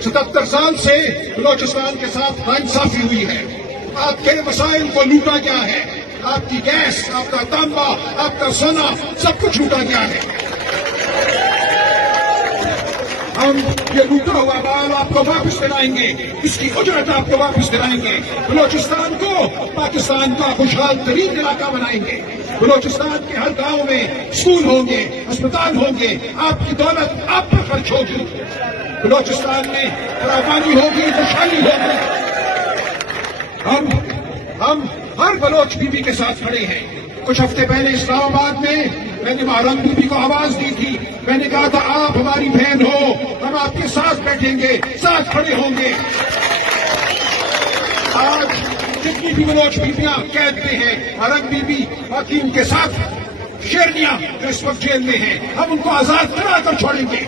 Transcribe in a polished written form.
77 साल से बलोचिस्तान के साथ नाइंसाफी हुई है। आपके मसाइल को लूटा गया है। आपकी गैस, आपका तांबा, आपका सोना सब कुछ लूटा गया है। हम ये लूटा हुआ माल आपको वापस दिलाएंगे, इसकी उजरत आपको वापस दिलाएंगे। बलोचिस्तान को पाकिस्तान का खुशहाल तरीन इलाका बनाएंगे। बलोचिस्तान के हर गांव में स्कूल होंगे, अस्पताल होंगे। आपकी दौलत आप पर खर्च होगी। बलोचिस्तान में फरावानी होगी, खुशहाली होगी। हम हर बलोच बीबी के साथ खड़े हैं। कुछ हफ्ते पहले इस्लामाबाद में मैंने महारंग बीबी को आवाज दी थी। मैंने कहा था आप हमारी बहन हो, हम आपके साथ बैठेंगे, साथ खड़े होंगे। आज जितनी भी बलोच बीबियां कैद में हैं, महारंग बीबी बाकी उनके साथ शेरनियां जो इस वक्त जेल में हैं, हम उनको आजाद कराकर छोड़ेंगे।